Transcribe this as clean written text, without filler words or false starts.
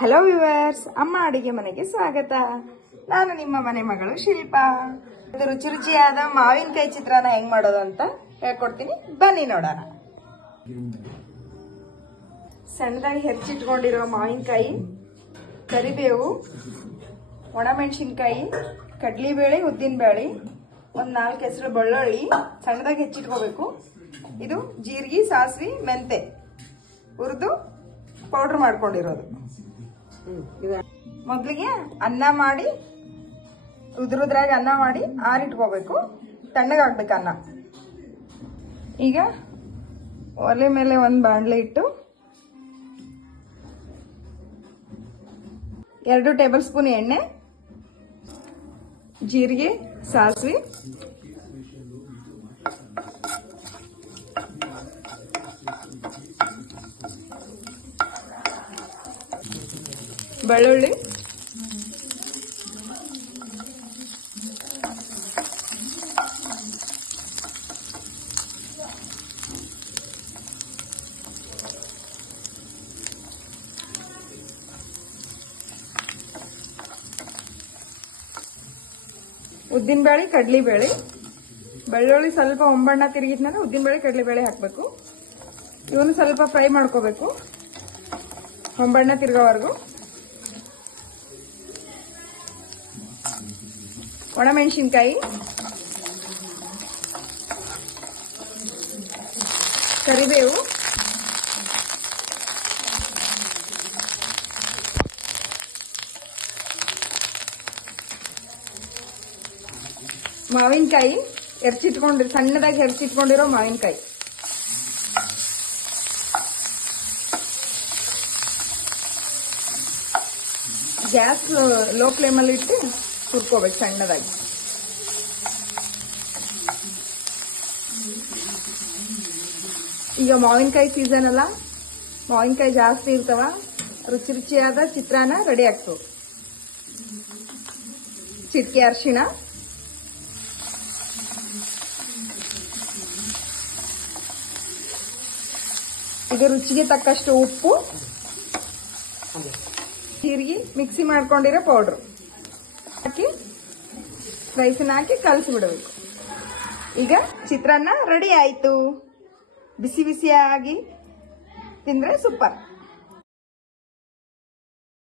Hello viewers, ಅಮ್ಮ ಅಡಿಗೆ ಮನೆಗೆ ಸ್ವಾಗತ. ನಾನು ನಿಮ್ಮ ಮನೆ ಮಗಳು ಶಿಲ್ಪಾ. ಇದು ರುಚಿ ರುಚಿಯಾದ ಮಾವಿನಕಾಯಿ ಚಿತ್ರಾನ್ನ ಹೆಂಗ್ ಮಾಡೋದು ಅಂತ ಹೇಳ್ಕೊಡ್ತೀನಿ, ಬನ್ನಿ ನೋಡೋಣ. ಸಣ್ಣದಾಗಿ ಹೆಚ್ಚಿಟ್ಕೊಂಡಿರೋ ಮಾವಿನಕಾಯಿ, ಕರಿಬೇವು, ಒಣಮೆಣಸಿನ್ಕಾಯಿ, ಕಡ್ಲಿಬೇಳೆ, ಉದ್ದಿನಬೇಳೆ, ಒಂದು 4 ಹೆಸರು ಬೆಳ್ಳುಳ್ಳಿ ಸಣ್ಣದಾಗಿ ಹೆಚ್ಚಿಟ್ಕೋಬೇಕು. ಇದು ಜೀರಿಗೆ, ಸಾಸಿವೆ, ಮೆಂತೆ ಹುರಿದು ಪೌಡ್ರ್ ಮಾಡ್ಕೊಂಡಿರೋದು. ಮೊದಲಿಗೆ ಅನ್ನ ಮಾಡಿ ಉದ್ರಾಗಿ ಅನ್ನ ಮಾಡಿ ಆರಿಟ್ಕೋಬೇಕು. ತಣ್ಣಗಾಗ್ಬೇಕು ಅನ್ನ. ಈಗ ಒಲೆ ಮೇಲೆ ಒಂದು ಬಾಣಲೆ ಇಟ್ಟು 2 ಟೇಬಲ್ ಸ್ಪೂನ್ ಎಣ್ಣೆ, ಜೀರಿಗೆ, ಸಾಸಿವೆ, ಬೆಳ್ಳುಳ್ಳಿ, ಉದ್ದಿನಬೇಳೆ, ಕಡ್ಲಿಬೇಳೆ, ಬೆಳ್ಳುಳ್ಳಿ ಸ್ವಲ್ಪ ಒಂಬಣ್ಣ ತಿರುಗಿದ್ಮೇಲೆ ಉದ್ದಿನಬೇಳೆ, ಕಡ್ಲಿಬೇಳೆ ಹಾಕಬೇಕು. ಇವನು ಸ್ವಲ್ಪ ಫ್ರೈ ಮಾಡ್ಕೋಬೇಕು ಒಂಬಣ್ಣ ತಿರುಗೋವರೆಗೂ. ಒಣಮೆಣಸಿನ್ಕಾಯಿ, ಕರಿಬೇವು, ಮಾವಿನಕಾಯಿ ಸಣ್ಣದಾಗಿ ಹೆರ್ಚಿಟ್ಕೊಂಡಿರೋ ಮಾವಿನಕಾಯಿ, ಗ್ಯಾಸ್ ಲೋ ಫ್ಲೇಮಲ್ಲಿ ಇಟ್ಟು ಹುರ್ಕೋಬೇಕು ಸಣ್ಣದಾಗಿ. ಈಗ ಮಾವಿನಕಾಯಿ ಸೀಸನ್ ಅಲ್ಲ, ಮಾವಿನಕಾಯಿ ಜಾಸ್ತಿ ಇರ್ತಾವ, ರುಚಿ ರುಚಿಯಾದ ಚಿತ್ರಾನ್ನ ರೆಡಿ ಆಗ್ತವೆ. ಚಿಟಿಕೆ ಅರಿಶಿಣ, ಈಗ ರುಚಿಗೆ ತಕ್ಕಷ್ಟು ಉಪ್ಪು, ಜೀರಿಗೆ, ಮಿಕ್ಸಿ ಮಾಡ್ಕೊಂಡಿರೋ ಪೌಡ್ರು ಹಾಕಿ ರೈಸನ್ನ ಹಾಕಿ ಕಲಸಿಬಿಡಬೇಕು. ಈಗ ಚಿತ್ರಾನ್ನ ರೆಡಿ ಆಯಿತು. ಬಿಸಿ ಬಿಸಿಯಾಗಿ ತಿಂದರೆ ಸೂಪರ್.